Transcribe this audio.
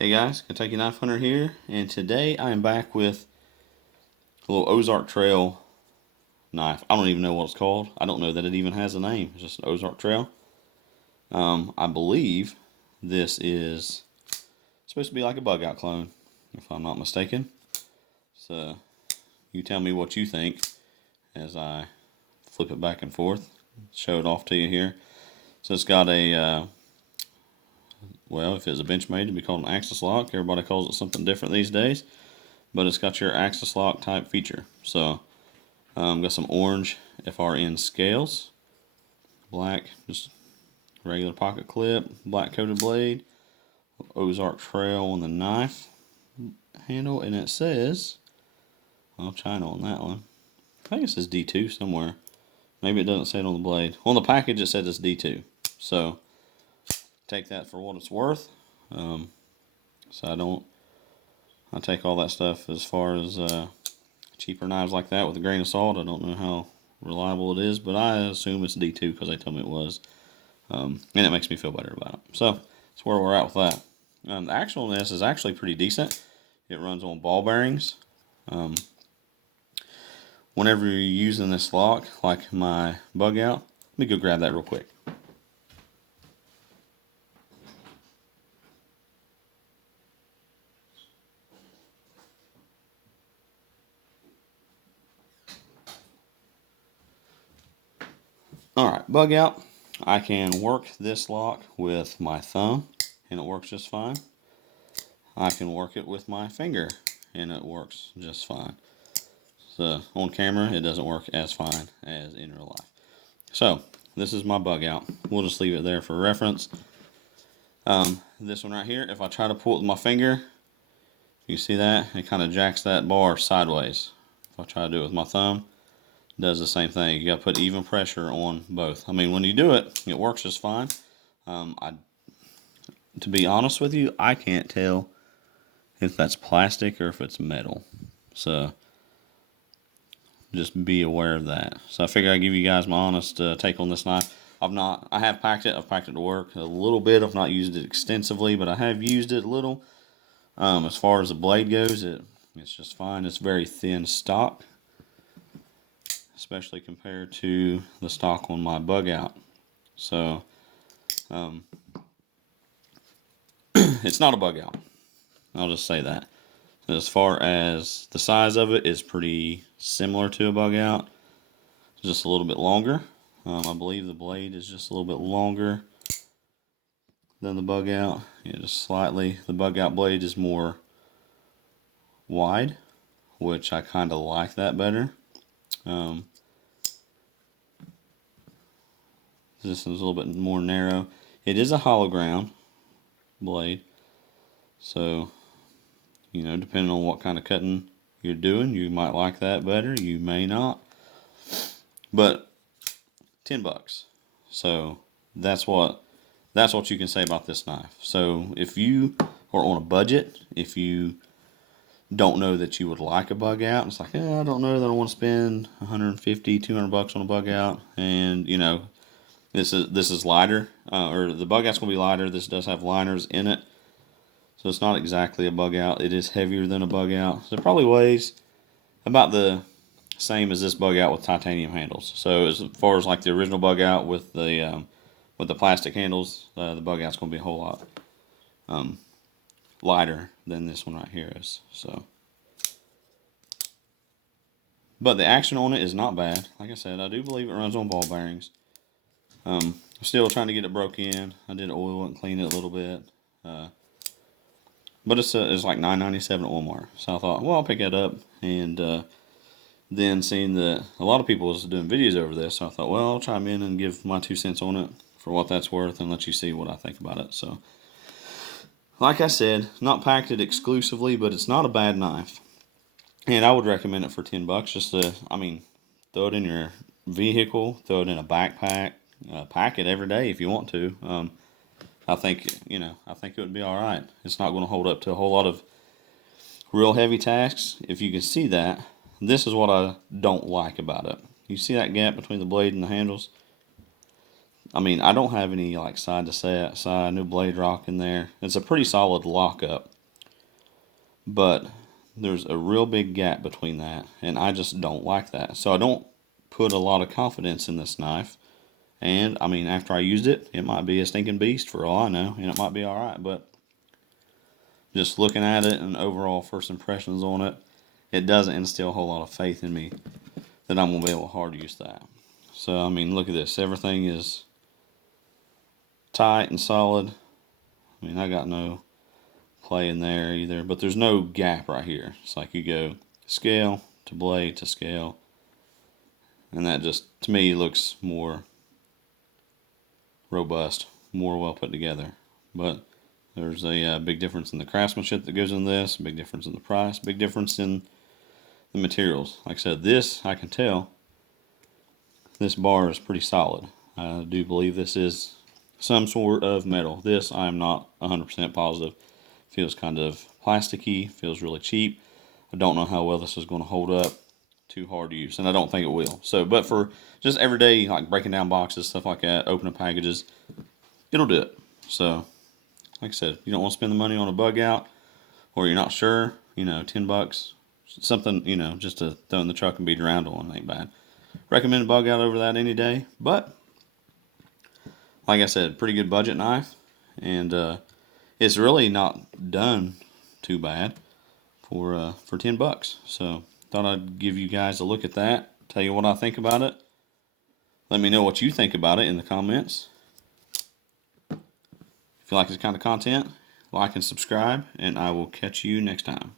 Hey guys, Kentucky Knife Hunter here, and today I am back with a little Ozark Trail knife. I don't even know what it's called. I don't know that it even has a name. It's just an Ozark Trail. I believe this is supposed to be like a Bugout clone, if I'm not mistaken. So you tell me what you think as I flip it back and forth, show it off to you here. So it's got a well, if it's a Benchmade, it'd be called an axis lock. Everybody calls it something different these days, but it's got your axis lock type feature. So got some orange FRN scales, black just regular pocket clip, black coated blade, Ozark Trail on the knife handle, and it says, well, China on that one. I think it says D2 somewhere. Maybe it doesn't say it on the blade. On the package it says it's D2. So take that for what it's worth. So I take all that stuff as far as cheaper knives like that with a grain of salt. I don't know how reliable it is, but I assume it's D2 because they told me it was. And it makes me feel better about it. So that's where we're at with that. The actualness is actually pretty decent. It runs on ball bearings. Whenever you're using this lock, like my Bugout, let me go grab that real quick. Alright, Bugout. I can work this lock with my thumb, and it works just fine. I can work it with my finger, and it works just fine. So, on camera, it doesn't work as fine as in real life. So, this is my Bugout. We'll just leave it there for reference. This one right here, if I try to pull it with my finger, you see that? It kind of jacks that bar sideways. If I try to do it with my thumb, it does the same thing. You got to put even pressure on both. I mean, when you do it, it works just fine. To be honest with you, I can't tell if that's plastic or if it's metal. So just be aware of that. So I figure I'd give you guys my honest take on this knife. I have packed it. I've packed it to work a little bit. I've not used it extensively, but I have used it a little. As far as the blade goes, it's just fine. It's very thin stock, especially compared to the stock on my Bugout. So it's not a Bugout. I'll just say that. As far as the size of it is pretty similar to a Bugout, just a little bit longer. I believe the blade is just a little bit longer than the Bugout. Yeah, just slightly. The Bugout blade is more wide, which I kind of like that better. This is a little bit more narrow. It is a hollow ground blade, so depending on what kind of cutting you're doing, you might like that better. You may not, but $10. So that's what you can say about this knife. So if you are on a budget, if you don't know that you would like a Bugout, it's like, I don't know that I want to spend 150, 200 bucks on a Bugout, and this is lighter, or the Bugout's gonna be lighter. This does have liners in it, so it's not exactly a Bugout. It is heavier than a Bugout. So it probably weighs about the same as this Bugout with titanium handles. So as far as like the original Bugout with the plastic handles, the Bugout's going to be a whole lot lighter than this one right here is. So, but the action on it is not bad. Like I said, I do believe it runs on ball bearings. I'm still trying to get it broke in. I did oil and clean it a little bit, but it's like $9.97 at Walmart. So I thought, well, I'll pick it up, and then seeing that a lot of people was doing videos over this, so I thought, well, I'll chime in and give my 2 cents on it for what that's worth and let you see what I think about it. So, like I said, not packed it exclusively, but it's not a bad knife. And I would recommend it for $10 just to, throw it in your vehicle, throw it in a backpack, pack it every day if you want to. I think it would be all right. It's not going to hold up to a whole lot of real heavy tasks. If you can see that, this is what I don't like about it. You see that gap between the blade and the handles? I mean, I don't have any like side to side, no blade rock in there. It's a pretty solid lockup, but there's a real big gap between that, and I just don't like that. So I don't put a lot of confidence in this knife. And I mean, after I used it, it might be a stinking beast for all I know, and it might be all right. But just looking at it and overall first impressions on it, it doesn't instill a whole lot of faith in me that I'm gonna be able to hard use that. So I mean, look at this. Everything is tight and solid. I mean, I got no play in there either, but there's no gap right here. It's like you go scale to blade to scale, and that just to me looks more robust, more well put together. But there's a big difference in the craftsmanship that goes in this, big difference in the price, big difference in the materials. Like I said, this I can tell this bar is pretty solid. I do believe this is some sort of metal. This I am not 100% positive. Feels kind of plasticky, feels really cheap. I don't know how well this is going to hold up. Too hard to use, and I don't think it will. So, but for just everyday, like breaking down boxes, stuff like that, opening packages, it'll do it. So, like I said, you don't want to spend the money on a Bugout, or you're not sure, $10, something, just to throw in the truck and beat around on, ain't bad. Recommend a Bugout over that any day. But like I said, pretty good budget knife, and it's really not done too bad for $10. So thought I'd give you guys a look at that, tell you what I think about it. Let me know what you think about it in the comments. If you like this kind of content, like and subscribe, and I will catch you next time.